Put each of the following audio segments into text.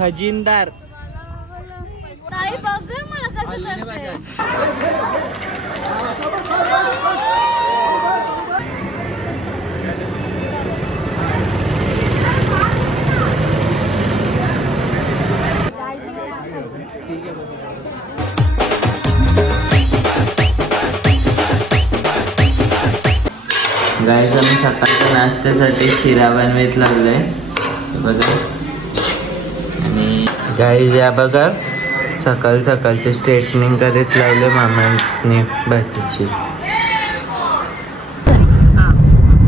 खजिनदार. Guys आम्ही सकाळच्या नाश्त्यासाठी शिरा बनवत लागलोय बघा. आणि गाईज या बघा सकाळ सकाळचे स्ट्रेटनिंग करीत लावले मामांनी भाजीची.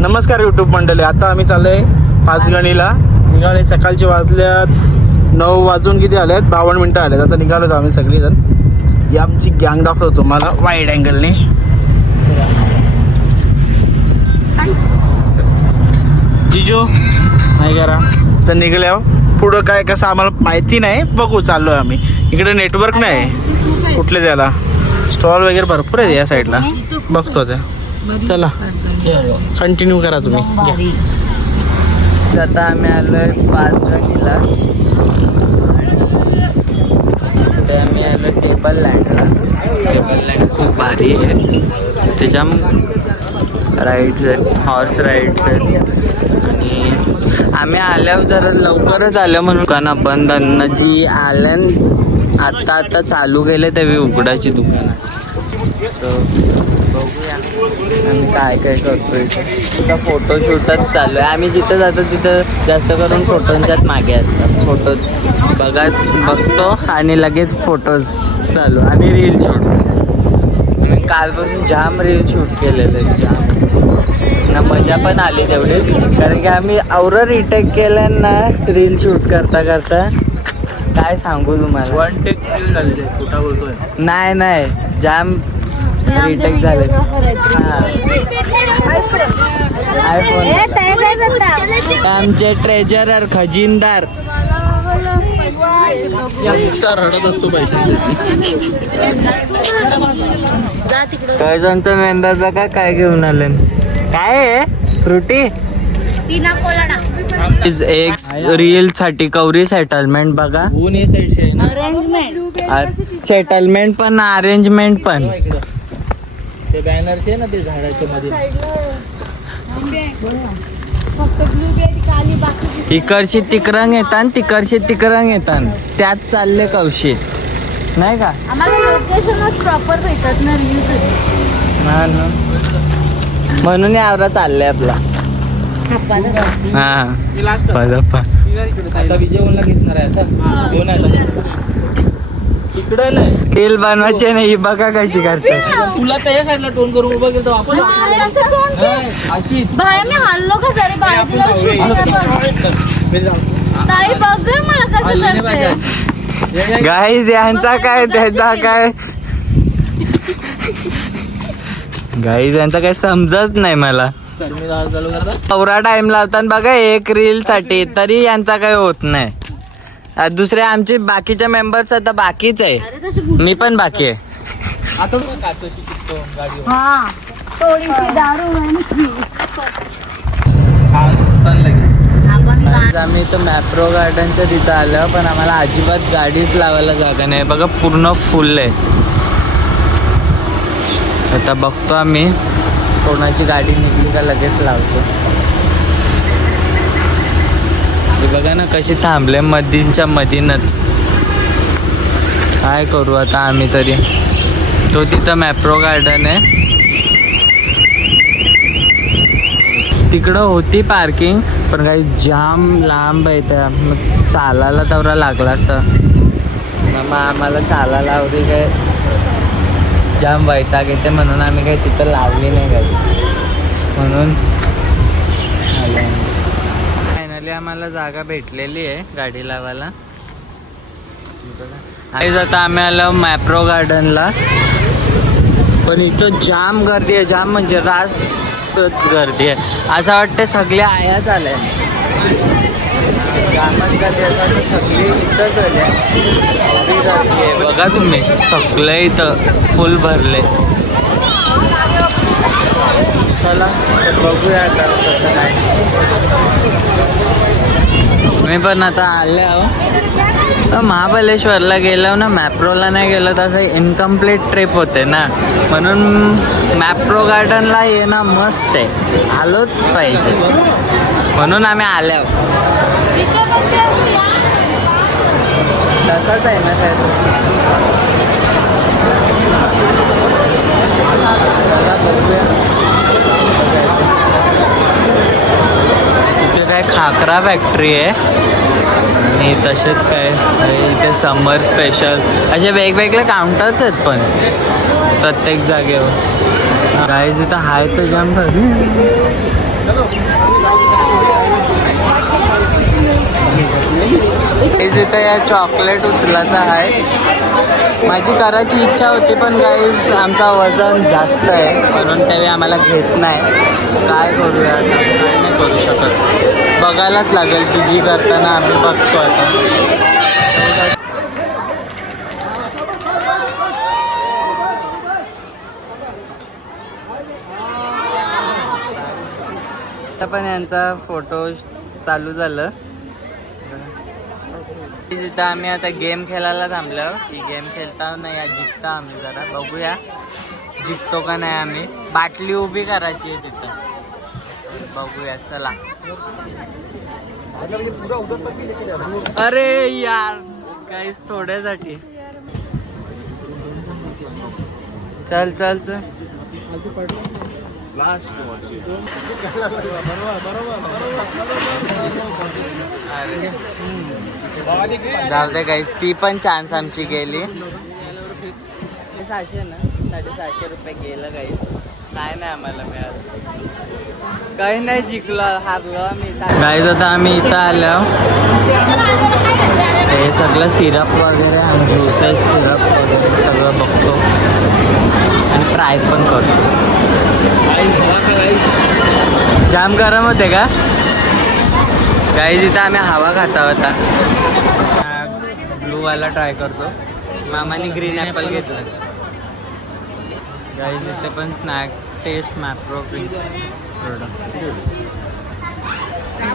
नमस्कार यूट्यूब मंडळी. आता आम्ही चाललोय पाचगणीला. निघाले सकाळचे वाजल्याच 9 वाजून किती आल्यात 52 मिनिटं आल्यात. आता निघालो आम्ही सगळेजण. ही आमची गँग दाखवतो तुम्हाला वाईड अँगलने. जिजो नाही करा तर निघल्यावर पुढं काय कसं आम्हाला माहिती नाही. बघू चाललोय आम्ही. इकडे नेटवर्क नाही कुठले त्याला. स्टॉल वगैरे भरपूर आहे या साईडला. बघतो ते. चला कंटिन्यू करा तुम्ही. आता आम्ही आलोय पाचगणीला. ते आम्ही आलो टेबल लँडला. टेबल लँड खूप भारी आहे. त्याच्या राईड्स आहेत, हॉर्स राईड्स आहेत. आणि आम्ही आल्यावर जरा लवकरच आलं म्हणून दुकानं बंद. जी आल्या आता चालू केले त्यावेळी उघडायची दुकानं. तर बघूया आम्ही काय काय करतोय. तिथं फोटोशूटच चालू आहे. आम्ही जिथं जातो तिथं जास्त करून फोटोंच्याच मागे असतात. फोटो बघतो आणि लगेच फोटोज चालू आणि रील शूट. मी कालपासून जाम रील शूट केलेलं जाम ना. मजा पण आली तेवढी कारण की आम्ही औरं रिटेक केलं ना रील शूट करता करता. काय सांगू तुम्हाला. 1 टेक रील झालेली आहे. कुठं बोलतोय नाही जाम रिटेक झाले. आमचे ट्रेजरर खजिनदार रडत असतो पैसे. काय जणतो मेंबर बघा काय घेऊन आले. काय आहे फ्रुटी. एक रील साठी कवरी सेटलमेंट बघा. सेटलमेंट पण अरेंजमेंट पण. ते बॅनरचे ना ते झाडाच्या मध्ये. इकडची तिकरंग येतात तिकडची तिकरंग येतात. त्यात चालले कौशिक नाही का. प्रॉपर भेटत ना म्हणून आवरा चाललंय आपला. हा आता विजयवनला घेतणार आहे असं. दोन आहे इकडं नाही. रील बनवायचे नाही. बघा कशी करते. तुला त्या साईडला टोन करून उभं केलं आपण अशी बाहेर मी हल्लो का जरी गाईज यांचा काय त्याचा काय. गाईज यांचा काय समजत नाही मला. एवढा टाइम लावतात बघा एक रील साठी तरी यांचा काय होत नाही. दुसरे आमचे बाकीच्या मेंबर्स आता बाकीच आहे. मी पण बाकी आहे. आम्ही इथं मॅप्रो गार्डनच्या तिथं आलो पण आम्हाला अजिबात गाडीच लावायला जागा नाही. बघा पूर्ण फुल आहे. आता बघतो आम्ही कोणाची गाडी निघली का लगेच लावतो. बघा ना कशी थांबले मधींच्या मधीनच. काय करू आता आम्ही तरी. तो तिथं मॅप्रो गार्डन आहे. तिकडं होती पार्किंग पण काही जाम लांब आहे. त्या चालायला तेवढा लागला असता. मग आम्हाला चालायला हवी काय जाम वैताग येते म्हणून आम्ही काही तिथं लावली नाही गाडी. म्हणून फायनली आम्हाला जागा भेटलेली आहे गाडी लावायला. आईज आता आम्ही आलो मॅप्रो गार्डनला. पण इथं जाम गर्दी आहे. जाम म्हणजे रासच गर्दी आहे. असं वाटतं सगळ्या आयाच आल्या. जामच गर्दी असं सगळी इथंच आल्या. एवढी गर्दी आहे बघा तुम्ही. सगळं इथं फुल भरले. चला बघूया आता कसं काय. मी पण आता आले आहो. महाबलेश्वरला गेलो ना, मॅप्रोला नाही गेलो तर असं इनकम्प्लीट ट्रिप होते ना, म्हणून मॅप्रो गार्डनला येणं मस्त आहे, आलोच पाहिजे, म्हणून आम्ही आलो. तसाच आहे ना काय, चला बघूया. इथे काय खाकरा फॅक्टरी आहे आणि तसेच काय इथे समर स्पेशल असे वेगवेगळे काउंटर्स आहेत पण प्रत्येक जागेवर. गाईज इथं हाय तर जाम भारी. इथं या चॉकलेट उचलाचा आहे. माझी करायची इच्छा होती पण गाईज आमचा वजन जास्त आहे म्हणून त्यावेळी आम्हाला घेत नाही. काय करूया, काय नाही करू शकत, बघायलाच लागेल. पीजी करताना आम्ही बघतो आता. पण यांचा फोटो चालू झालं. जिथं आम्ही आता गेम खेळायला थांबलो. ही गेम खेळता नाही या जिंकता आम्ही, जरा बघूया जिंकतो का नाही. आम्ही बाटली उभी करायची आहे तिथं, बघूया चला. अरे यार काहीच थोड्यासाठी. चल चल चल. जाऊ दे गाईस, ती पण चान्स आमची गेली. 600 ना, 650 रुपये गेलं गाईस. काय नाही आम्हाला मिळालं, काही नाही, जिंकलो हारलो आम्ही गाईस. आता आम्ही इथं आलो, हे सगळं सिरप वगैरे आणि ज्युसेस सिरप वगैरे सगळं बघतो आणि ट्राय पण करतो. जाम गरम होते का गाईज? इथं आम्ही हवा खाता होता. ब्लूवाला ट्राय करतो. मामाने ग्रीन ॲपल घेतलं गाईज. इथे पण snacks taste Mapro product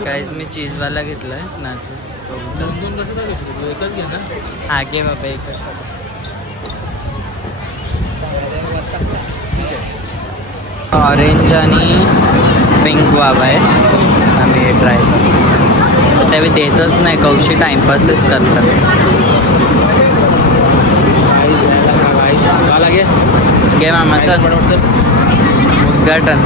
guys. मी चीजवाला घेतला आहे नाचूस. हा घे बाबा एकच. ऑरेंज आणि पिंक वाव आहे. आम्ही ट्राय करतो. त्यावेळी देतच नाही, कौशी टाइमपासच करतात. घे मामाचं उद्घाटन.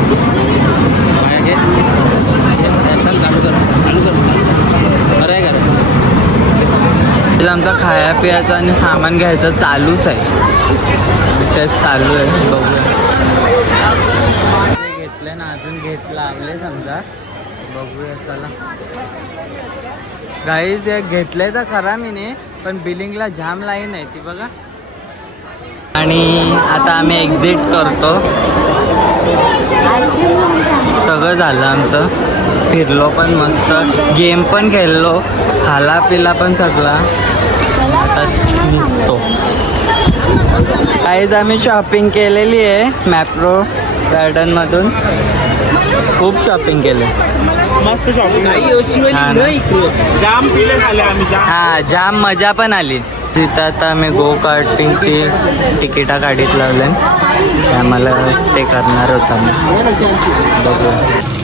आमचा खाया पियाचं आणि सामान घ्यायचं चालूच आहे, तेच चालू आहे. बघूया घेतलं ना, अजून लावले समजा, बघूया चला. गाईज घेतलंय तर खरा मीने, पण बिलिंगला जाम लाईन आहे ती बघा. आणि आता आम्ही एक्झिट करतो. सगळं झालं आमचं, फिरलो पण मस्त, गेम पण खेळलो, खाला पिला पण सगळा. आता निघतो. गाईज आम्ही शॉपिंग केलेली आहे मॅप्रो गार्डनमधून, खूप शॉपिंग केलं. मस्त शॉपिंग. हा जाम मजा पण आली तिथं. आता आम्ही गो कार्टिंगची तिकिटा काढीत लावले, आम्हाला ते करणार होतं मी. बघूया.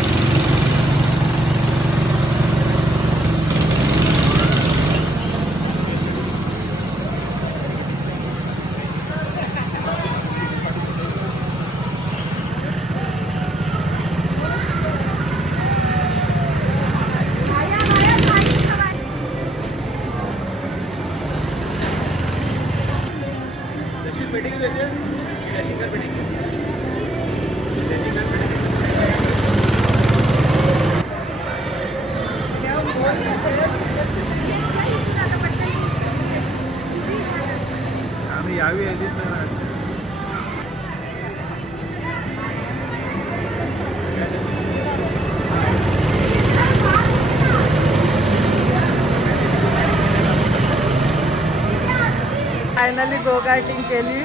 फायनली गो कार्टिंग केली.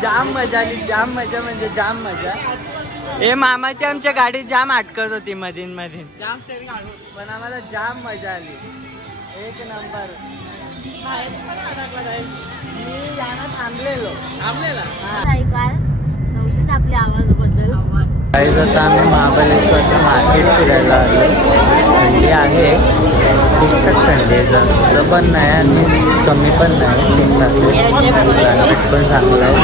जाम मजा आली, जाम मजा म्हणजे जाम मजा. हे मामाची आमच्या गाडी जाम अटकत होती मधीन मधीन, जाम स्टेरिंग पण आम्हाला जाम मजा आली. एक नंबर. नाही काय नवशीत आपल्या आवाजाबद्दल गाईज आता आम्ही महाबळेश्वरचं मार्केट फिरायला आलो. थंडी आहे, ठीकठाक थंडी आहे, जास्त पण नाही आणि कमी पण नाही, ठीकठाक आहे. मार्केट पण चांगलं आहे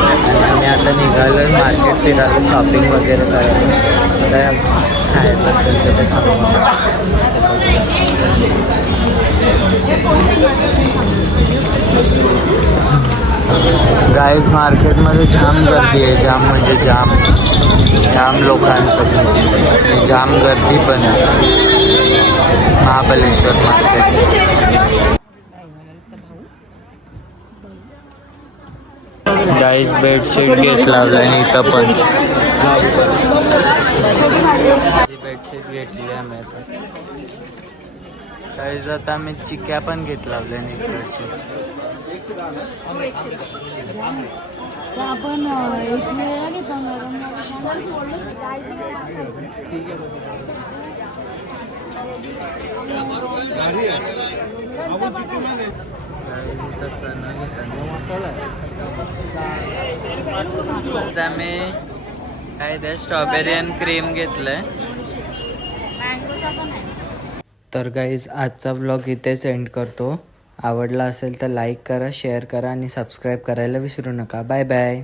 आणि आता निघालो मार्केट फिरायला, शॉपिंग वगैरे करायला. काय खायचं असेल तर ते गाईज मार्केटमध्ये जाम गर्दी आहे, जाम म्हणजे जाम लोकांचं जाम गर्दी पण आहे महाबळेश्वर मार्केट. गाईज बेडशीट घेत लावलं आणि इथं पण बेडशीट घेतली आम्ही आता. गाईज आता आम्ही चिक्या पण घेत लावल्या आणि बेडशीट. आपण आम्ही काय ते स्ट्रॉबेरी आणि क्रीम घेतलंय. तर गाईज आजचा व्लॉग इथे सेंड करतो. आवडला असेल तर लाईक करा, शेअर करा आणि सबस्क्राईब करायला विसरू नका. Bye bye.